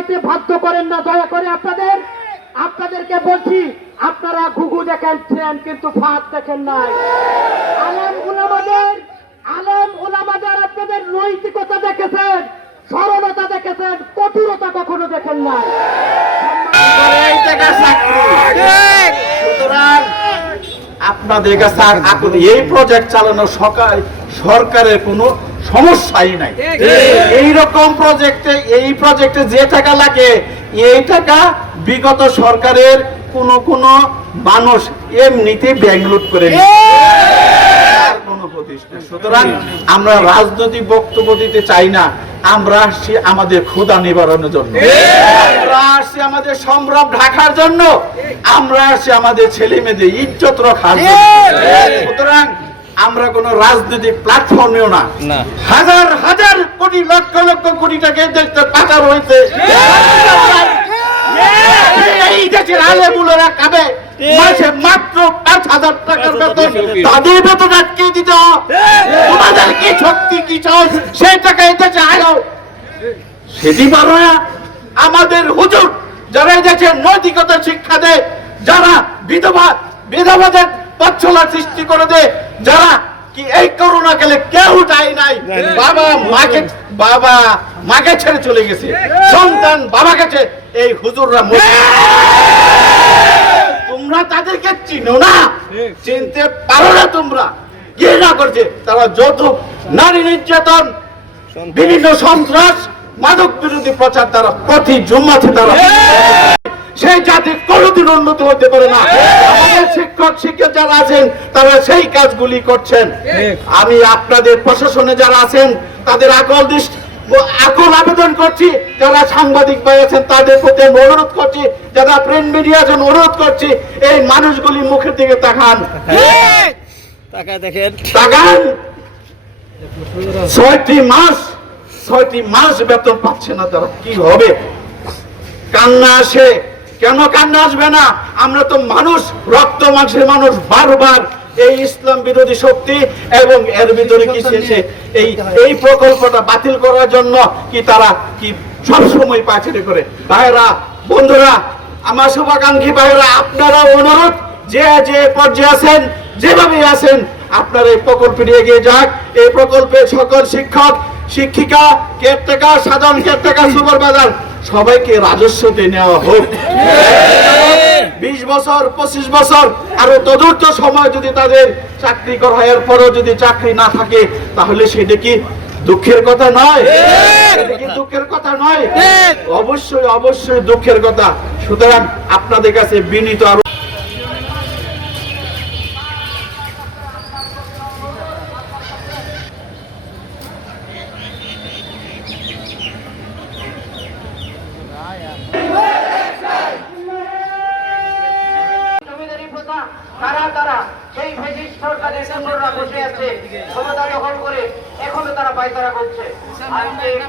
যাইতে বাধ্য করেন না দয়া করে আপনাদের আপনাদেরকে বলছি আপনারা ঘুঘু দেখেছেন কিন্তু ফাঁদ দেখেন নাই। আলেম উলামাদের আলেম উলামাদের আপনাদের নৈতিকতা দেখেছেন সরলতা দেখেছেন কঠোরতা কখনো দেখেন নাই। এই টাকা চাকরি সুতরাং আপনাদের কাছে এই প্রজেক্ট চালানো সরকার সরকারের কোনো সমস্যাই নাই। এই রকম প্রজেক্টে এই প্রজেক্টে যে টাকা লাগে এই টাকা বিগত সরকারের কোন কোন মানুষ এমনিতে ব্যাংক লুট করে সুতরাং আমরা রাজনৈতিক বক্তব্য দিতে চাই না। আমরা আসছি আমাদের ক্ষুধা নিবারণের জন্য। আমরা আসছি আমাদের সম্ভ্রম ঢাকার জন্য। আমরা আসছি আমাদের ছেলে মেয়েদের ইজ্জত রাখার জন্য। আমরা কোন রাজনৈতিক প্ল্যাটফর্মেও না। হাজার হাজার কোটি লক্ষ লক্ষ কোটি টাকা দেশে পাচার হয়েছে। এই দেশের আলেমুলেরা মাসে মাত্র পাঁচ হাজার টাকার বেতন। তাদের বেতন আটকে দিতে। তোমাদের কি শক্তি কি চাও সেই টাকা এই দেশে আলো সেটি পারো না। আমাদের হুজুর যারা এই নৈতিকতা শিক্ষা দেয় যারা বিধবা বিধবাদের পচ্ছলা সৃষ্টি করে দেয় যারা কি এই করোনা কালে কেউ যায় নাই। বাবা মাকে বাবা মাকে ছেড়ে চলে গেছে। সন্তান বাবা গেছে এই হুজুররা মরে তোমরা তাদেরকে চিনো না? চিনতে পারো না তোমরা। কি না করছে তারা যত নারী নির্যাতন বিভিন্ন সন্ত্রাস মাদক বিরোধী প্রচার দ্বারা প্রতি জুম্মাতে তারা সেই জাতি কোনোদিন উন্নত হতে পারে না। আমাদের শিক্ষক শিক্ষক যারা আছেন তারা সেই কাজগুলি করছেন। আমি আপনাদের প্রশাসনে যারা আছেন তাদের আকল দৃষ্টি আকল আবেদন করছি যারা সাংবাদিক ভাই আছেন তাদের প্রতি আমি অনুরোধ করছি যারা প্রিন্ট মিডিয়া আছেন অনুরোধ করছি এই মানুষগুলি মুখের দিকে তাকান। দেখেন। তাকান। ছয়টি মাস ছয়টি মাস বেতন পাচ্ছে না তারা কি হবে? কান্না আসে। কেন কান্না আসবে না? আমরা তো মানুষ রক্ত মাংসের মানুষ বারবার। এই ইসলাম বিরোধী শক্তি এবং এর ভিতরে কি শেষে এই এই প্রকল্পটা বাতিল করার জন্য কি তারা কি সবসময় পাচারি করে? ভাইরা বন্ধুরা আমার শুভাকাঙ্ক্ষী ভাইরা আপনারা অনুরোধ যে যে পর্যায়ে আছেন যেভাবে আছেন আপনার এই প্রকল্পটি এগিয়ে যাক। এই প্রকল্পে সকল শিক্ষক শিক্ষিকা কেয়ারটেকার সাধারণ কেয়ারটেকার সুপারভাইজার সবাইকে রাজস্বতে নেওয়া হোক। বিশ বছর পঁচিশ বছর আরও তদুর্থ সময় যদি তাদের চাকরি করার পরও যদি চাকরি না থাকে তাহলে সেটা কি দুঃখের কথা নয়? দুঃখের কথা নয়? অবশ্যই অবশ্যই দুঃখের কথা। সুতরাং আপনাদের কাছে বিনীত আরও সেই ব্রিটিশ সরকারের কেন্দ্ররা বসে আছে ক্ষমতা দখল করে এখনও তারা পায়তারা করছে। আজকে